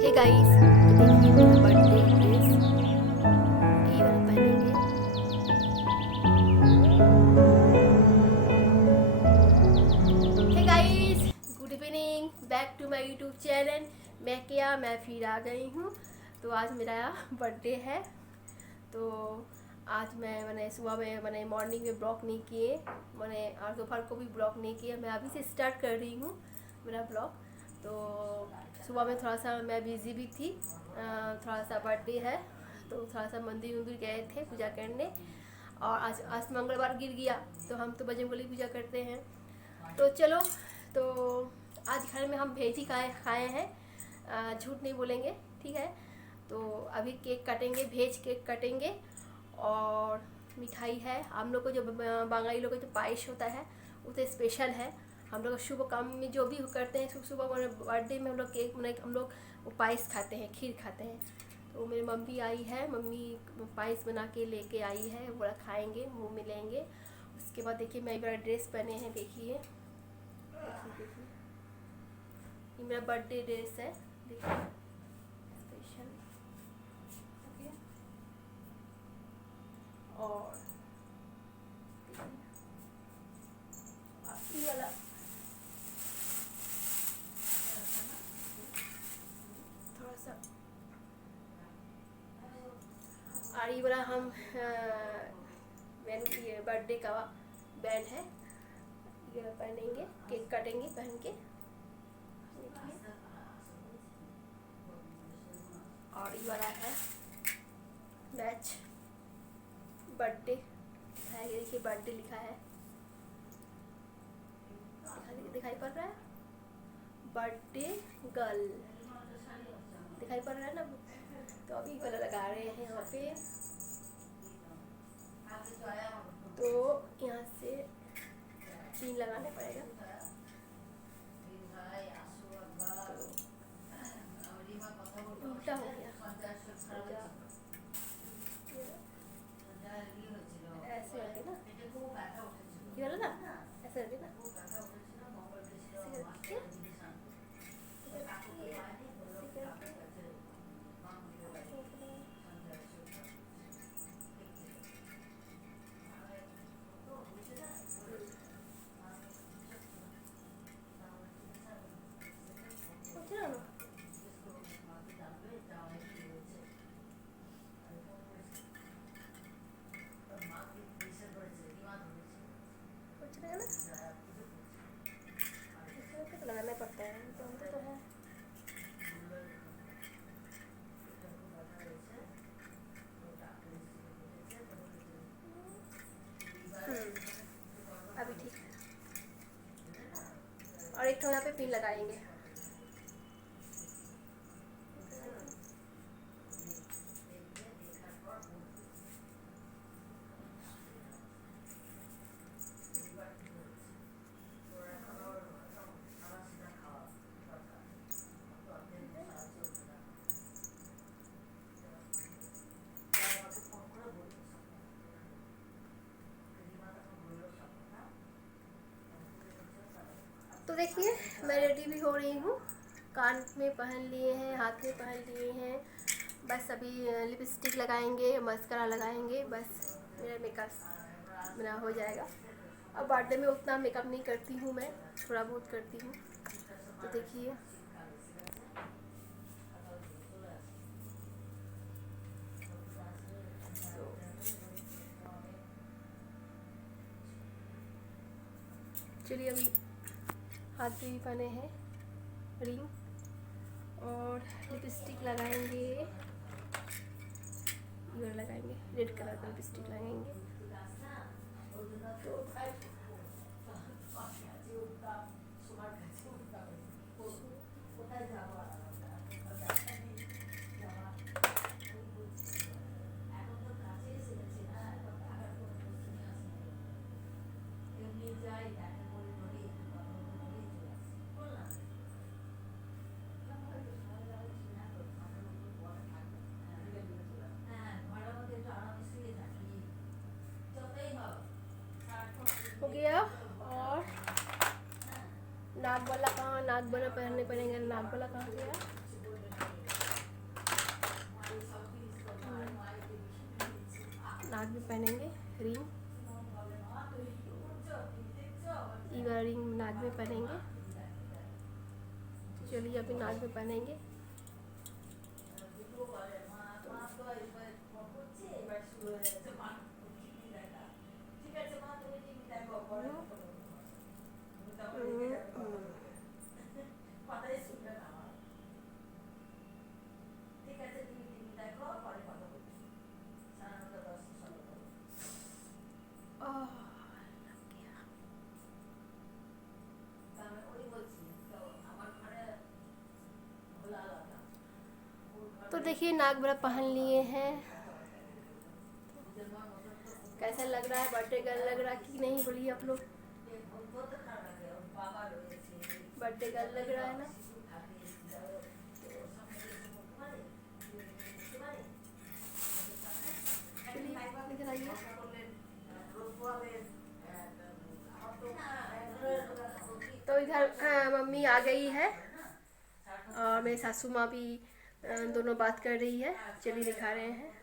Hey guys, तो देखिए मेरा बर्थडे ड्रेस ये वाला पहनेंगे। Hey guys, good evening, back to my YouTube channel. मैं फिर आ गई हूँ। तो आज मेरा बर्थडे है। तो आज मैंने सुबह में मैंने मॉर्निंग में ब्लॉग नहीं किए, मैंने और दोपहर को भी ब्लॉग नहीं किया। मैं अभी से स्टार्ट कर रही हूँ मेरा ब्लॉग। तो सुबह में थोड़ा सा मैं बिज़ी भी थी, थोड़ा सा बर्थडे है तो थोड़ा सा मंदिर वंदिर गए थे पूजा करने। और आज मंगलवार गिर गया तो हम तो बजरंगबली पूजा करते हैं। तो चलो, तो आज घर में हम भेज ही खाए हैं, झूठ नहीं बोलेंगे, ठीक है। तो अभी केक कटेंगे, भेज केक कटेंगे। और मिठाई है हम लोग को, जो बंगाली लोग का जो पायस होता है वो तो स्पेशल है। हम लोग शुभ काम में जो भी करते हैं, सुबह सुबह बर्थडे में हम लोग केक हम लोग वो पायस खाते हैं, खीर खाते हैं। तो मेरी मम्मी आई है, मम्मी पायस बना के लेके आई है, वो खाएंगे, मुँह मिलेंगे। उसके बाद देखिए मैं मेरा ड्रेस पहने हैं, देखिए देखिए ये मेरा बर्थडे ड्रेस है, देखिए स्पेशल। ओके, और ये वाला थोड़ा सा, और ये वाला हम बैंड, ये बर्थडे का बैंड है, ये पहनेंगे, केक काटेंगे पहन के। और ये वाला है बैच बर्थडे, देखिए बर्थडे लिखा है, दिखाई पड़ रहा है, बर्थडे गर्ल दिखाई पड़ रहा है ना। तो अभी वाला लगा रहे हैं यहाँ पे। तो यहाँ से पिन लगाने पड़ेगा। तो उल्टा हो गया, ऐसे करके ना, ये वाला ना ऐसे करके ना, ऐसे करके लगाना पड़ता है, तो है। अभी ठीक है। और एक तो यहाँ पे पिन लगाएंगे। तो देखिए मैं रेडी भी हो रही हूँ, कान में पहन लिए हैं, हाथ में पहन लिए हैं। बस अभी लिपस्टिक लगाएंगे, मस्करा लगाएंगे, बस मेरा मेकअप मेरा हो जाएगा। अब बर्थडे में उतना मेकअप नहीं करती हूँ मैं, थोड़ा बहुत करती हूँ। तो देखिए चलिए, अभी हाथ पे भी पहने हैं रिंग, और लिपस्टिक लगाएंगे, ये लगाएंगे, रेड कलर का लिपस्टिक लगाएंगे। तो हो गया। और नाक वाला कहाँ, नाक वाला पहनने पड़ेंगे, नाक वाला कहाँ गया। नाक में पहनेंगे रिंग, ये वाला रिंग नाक में पहनेंगे। चलिए अभी नाक में पहनेंगे। तो देखिए नाक बड़ा पहन लिए हैं। कैसा लग रहा है? बर्थडे गर्ल लग रहा है कि नहीं? बोलिए आप लोग। बर्थडे गर्ल लग रहा है ना? इधर आइए। तो इधर मम्मी आ गई है और मेरी सासू माँ भी दोनों बात कर रही है। चलिए दिखा रहे हैं।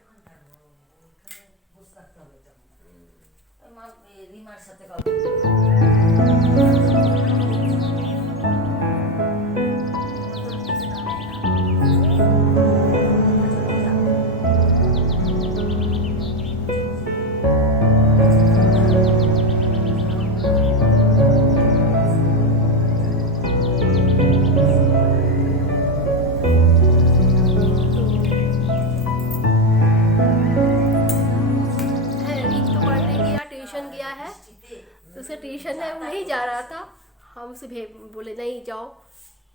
गया है तो उसे ट्यूशन है, वो नहीं जा रहा था। हम उसे बोले नहीं जाओ,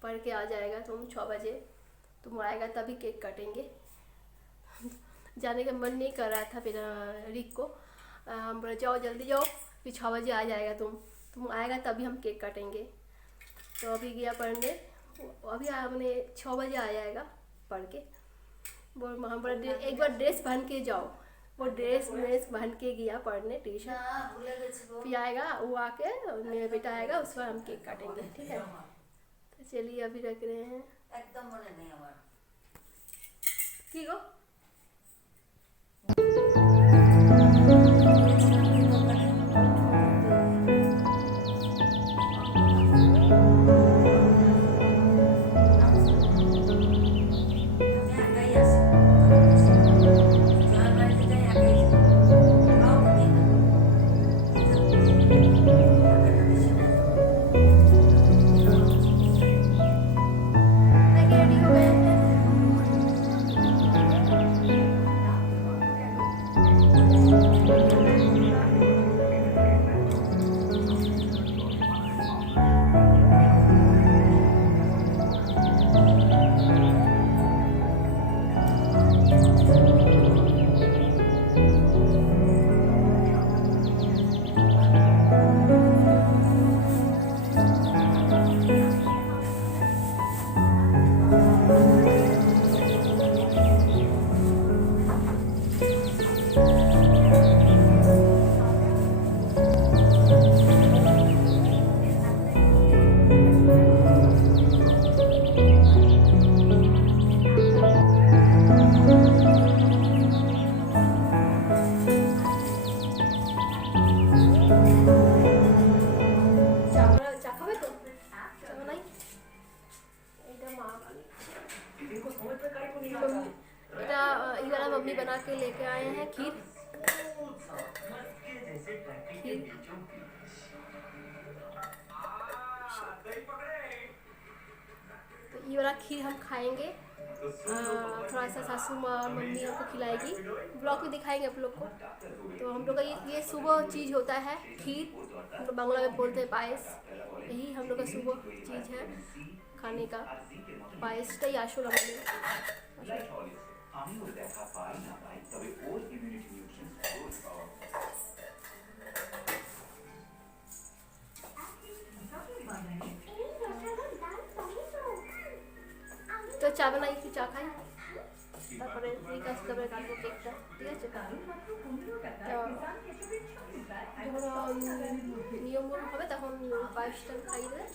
पढ़ के आ जाएगा तुम 6 बजे, तुम आएगा तभी केक काटेंगे। जाने का मन नहीं कर रहा था फिर रिक को। हम बोले जाओ जल्दी जाओ, फिर 6 बजे आ जाएगा तुम आएगा तभी हम केक काटेंगे। तो अभी गया पढ़ने, अभी हमने 6 बजे आ जाएगा पढ़ के। हम बोले एक बार ड्रेस पहन के जाओ। वो ड्रेस पहन के गया पढ़ने ट्यूशन। फिर आएगा वो, आके मेरा बेटा आएगा, उस पर हम केक काटेंगे। ठीक है, तो चलिए अभी रख रहे हैं। एकदम मने नहीं हमारा ठीक हो। मम्मी बना के लेके आए हैं खीर। तो ये वाला खीर हम खाएंगे। थोड़ा सा सासू माँ मम्मी हमको खिलाएगी, ब्लॉग में दिखाएंगे आप लोग को। तो हम लोग का ये सुबह चीज़ होता है खीर, हम लोग बांग्ला में बोलते हैं पायस। यही हम लोग का सुबह चीज़ है खाने का, পায়েসটাই আসল আমাদের। তো চা বানাই, একটু চা খাই, তারপরে ঠিক আছে তারপরে কাটবো কেকটা। ঠিক আছে, যখন নিয়ম হবে তখন পায়েসটা খাইয়ে দেবে।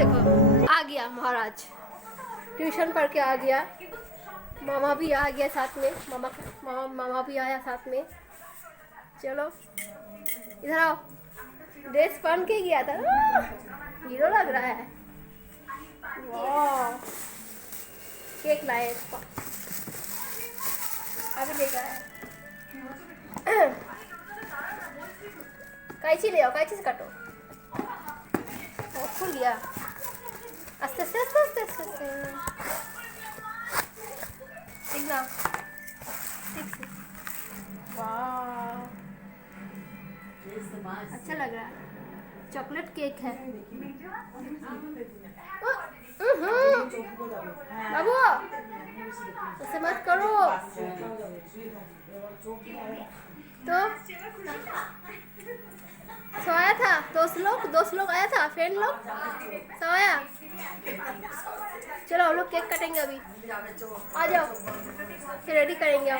देखो आ गया महाराज, ट्यूशन पढ़ के आ गया। मामा भी आ गया साथ में, मामा भी आया साथ में। चलो इधर आओ, ड्रेस पहन के गया था, हीरो लग रहा है। वाह, केक लाए इसका, अभी लेकर आया। कैंची ले आओ, कैंची से काटो। खुल गया, आस्ते आस्ते आस्ते आस्ते आस्ते देखना। वाह, अच्छा लग रहा है, चॉकलेट केक है। बाबू उसे मत करो। तो सोया था, दोस्त लोग आया था, फ्रेंड लोग सोया। चलो हम लोग केक काटेंगे अभी, आ जाओ, फिर रेडी करेंगे।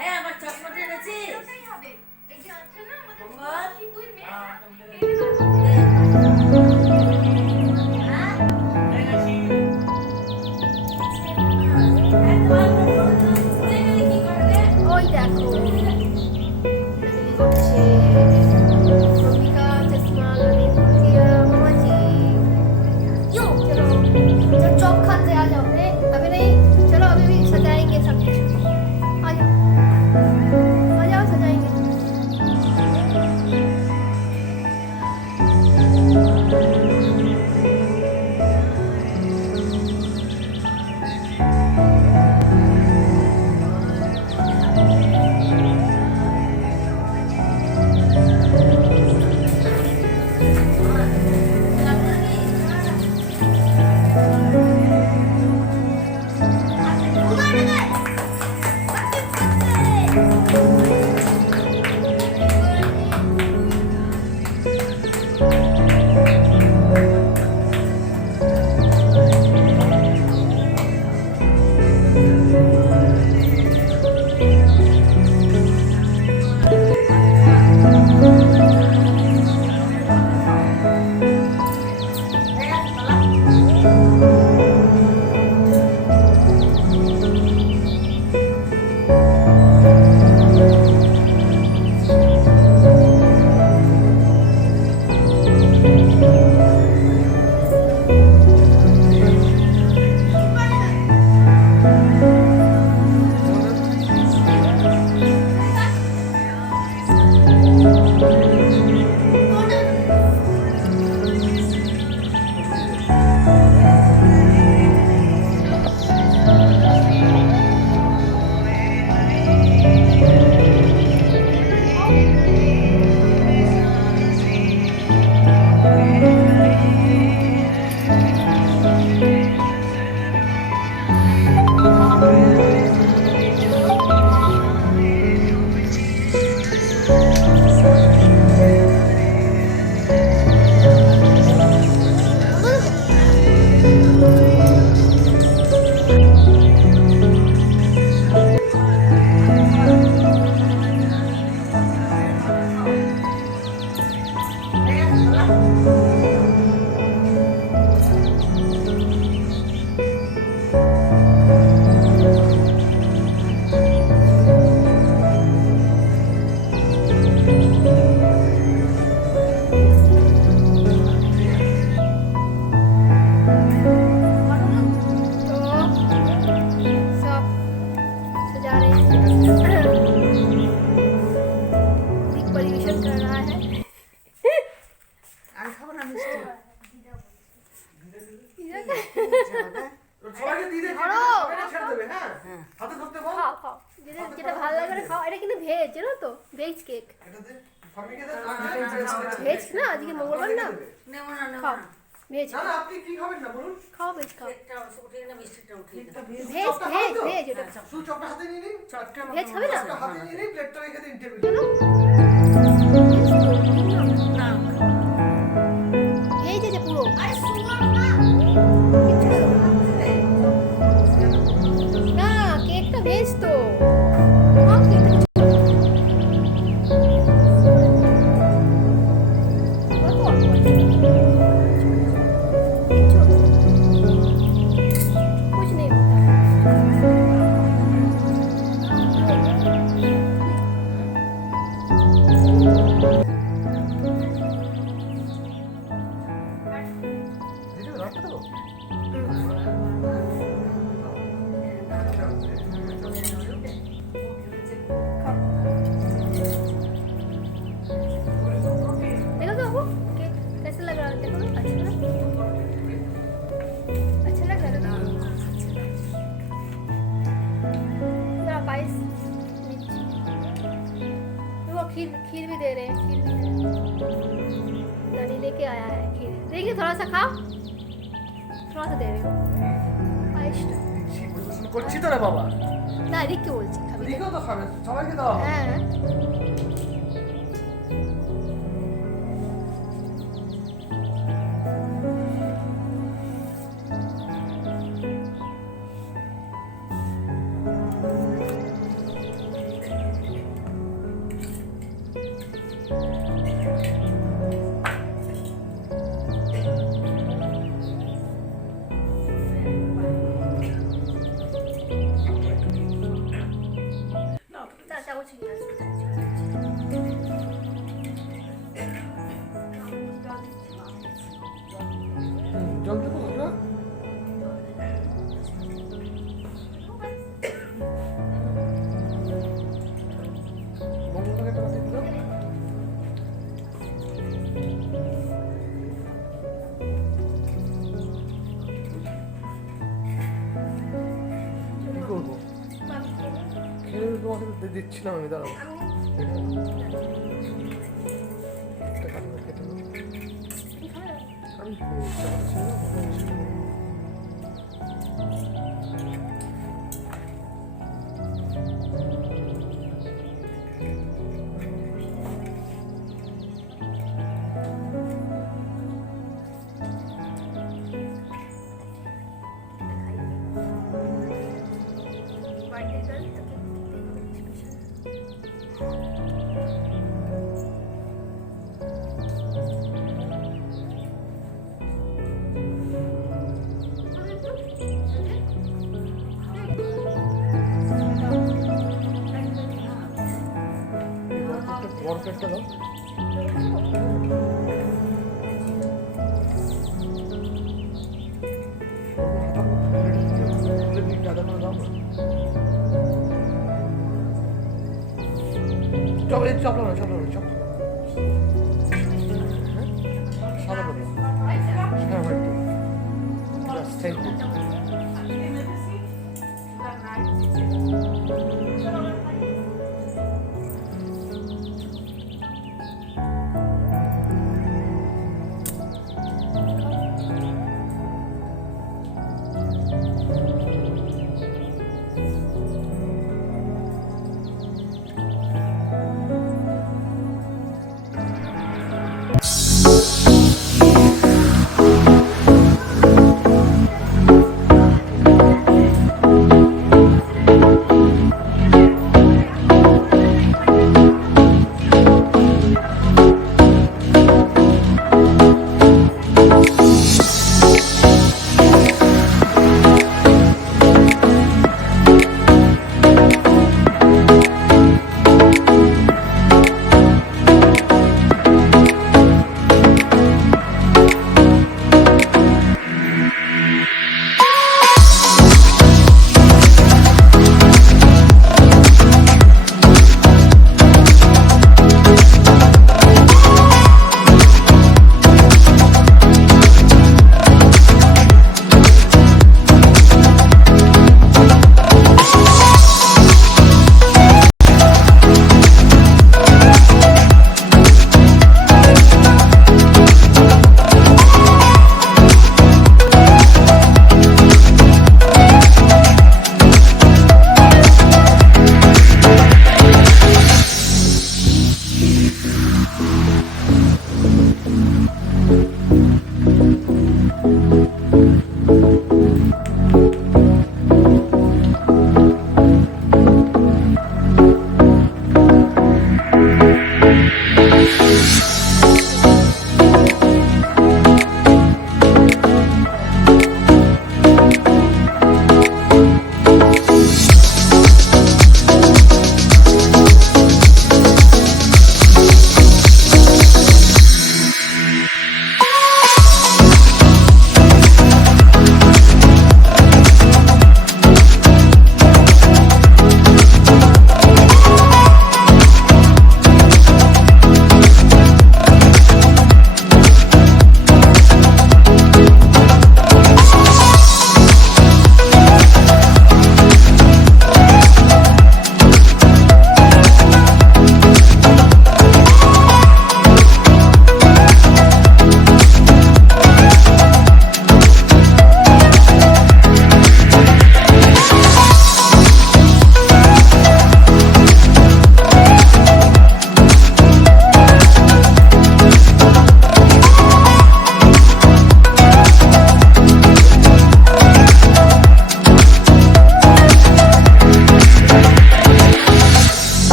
ওই দেখো मम्मी का चश्मा लगे दिया मामा जी। यो चलो जब चौक खाते आ जाओ। अभी नहीं, चलो अभी भी सजाएंगे सब कुछ। आ जाओ आ जाओ, सजाएंगे। যেটা ভালো লাগে খাও। এটা কিন্তু ভেজ, জানো তো, ভেজ কেক। ভেজ না, আজকে মঙ্গলবার না, খাও ভেজ। না না, আপনি কি খাবেন না বলুন? খাও ভেজ, খাও। ভেজ ভেজ ভেজ, এটা শুধু চপটা হাতে নিয়ে নিন। চপটা ভেজ খাবে না, চপটা হাতে নিয়ে নিন, প্লেটটা রেখে দিন টেবিলে। চলো না, ভেজ আছে পুরো। আরে সুগার না, কেকটা ভেজ তো। একটা দেবো? देखो तो वो कैसे लग रहा है, देखो अच्छा लग रहा है ना। मेरा 22 वो खीर भी दे रहे हैं, खीर भी नानी लेके आया है खीर। देखिए थोड़ा सा खाओ, थोड़ा सा दे रही हूँ। 22 করছি তো রে বাবা। না রিককে বলছি খাবি। রিকও তো খাবে, সবাইকে দাও। হ্যাঁ জল দেবো না? মঙ্গলকে একটা বাটি দিলো। কি করবো? খেয়ে তোমাকে দিচ্ছিলাম আমি, দাঁড়াও। একটা কাটুন খেতে হবে। আমি বড় প্লেটটা দাও। দাদা করে দাও না। চপ এই চপ না, চপ না, চপ সাদা করে। হ্যাঁ ভাই, থ্যাংক ইউ।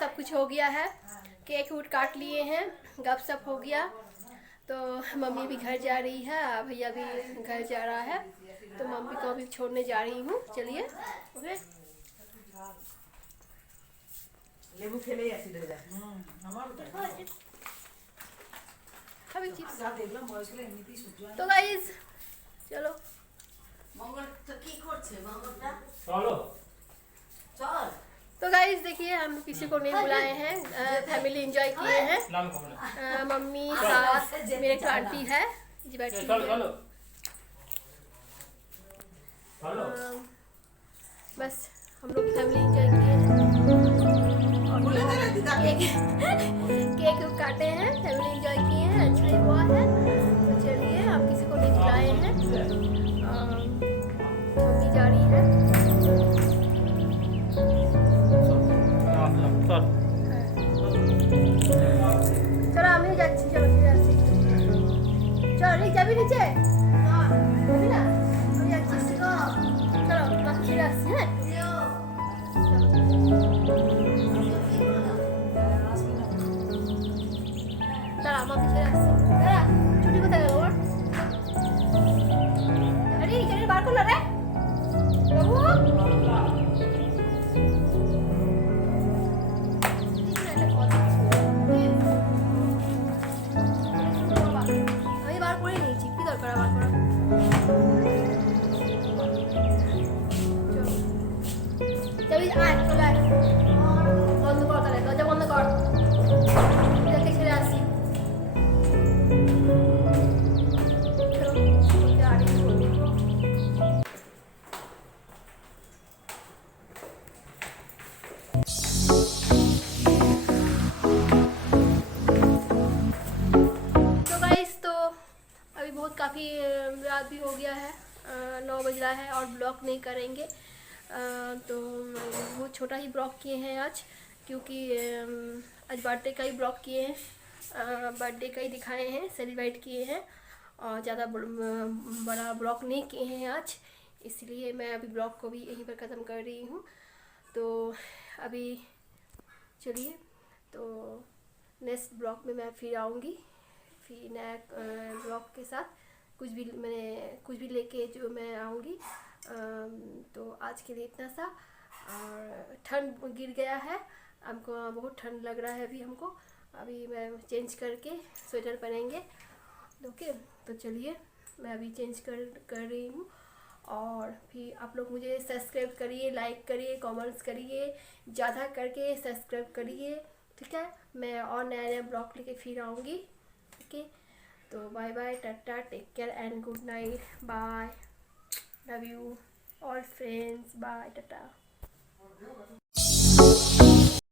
सब कुछ हो गया है, केक वूट काट लिए हैं, गपशप हो गया। तो मम्मी भी घर जा रही है, भैया भी घर जा रहा है, तो मम्मी को अभी छोड़ने जा रही हूँ। चलिए ओके। लेबू खेले ऐसे दे जाए अभी चिप्स যা দেখলাম বয়সগুলো এমনিতেই সহ্য হয় तो गाइस चलो। মঙ্গল তো কি করছে মঙ্গলটা चलो চল तो गाइस देखिए हम किसी को नहीं बुलाए हैं, फैमिली एंजॉय किए हैं। मम्मी सास मेरे एक आंटी है जी बैठी है। बस हम लोग फैमिली एंजॉय किए हैं और केक काटे हैं, फैमिली एंजॉय किए हैं, अच्छा ही हुआ है। तो चलिए हम किसी को नहीं बुलाए हैं, मम्मी जा रही है। चलो আমি যাচ্ছি, চলো ফিরে আসছি। চল এই যাবি নিচে যাবি না, আমি যাচ্ছি। চলো মা ফিরে আসছি। হ্যাঁ দাঁড়া আমাকে ছেড়ে আসছি। দাঁড়া ছুটি কোথায় গেল ওর? আরে এই ছেড়ে বার করলো রে বাবু। আমি বার করে নিয়েছি, কি দরকার আবার করা। যাবি আয়, চলে আয়। বন্ধ কর তাহলে, দরজা বন্ধ কর। এটাকে ছেড়ে আসি। চলো, আর একটু করবো। तो गाइस तो अभी बहुत काफ़ी रात भी हो गया है, 9 बज रहा है और ब्लॉग नहीं करेंगे। तो बहुत छोटा ही ब्लॉग किए हैं आज, क्योंकि आज बर्थडे का ही ब्लॉग किए हैं, बर्थडे का ही दिखाए हैं, सेलिब्रेट किए हैं और ज़्यादा बड़ा ब्लॉग नहीं किए हैं आज, इसलिए मैं अभी ब्लॉग को भी यहीं पर ख़त्म कर रही हूँ। तो अभी चलिए, तो नेक्स्ट ब्लॉग में मैं फिर आऊँगी, फिर नया ब्लॉग के साथ कुछ भी लेके जो मैं आऊँगी। तो आज के लिए इतना सा। और ठंड गिर गया है, हमको बहुत ठंड लग रहा है अभी हमको। अभी मैं चेंज करके स्वेटर पहनेंगे। ओके, तो चलिए मैं अभी चेंज कर रही हूँ। और फिर आप लोग मुझे सब्सक्राइब करिए, लाइक करिए, कमेंट्स करिए, ज़्यादा करके सब्सक्राइब करिए, ठीक है। मैं और नया नया ब्लॉग लेके फिर आऊँगी। ओके, तो bye bye, tata, take care and good night, bye, love you all friends, bye, Tata.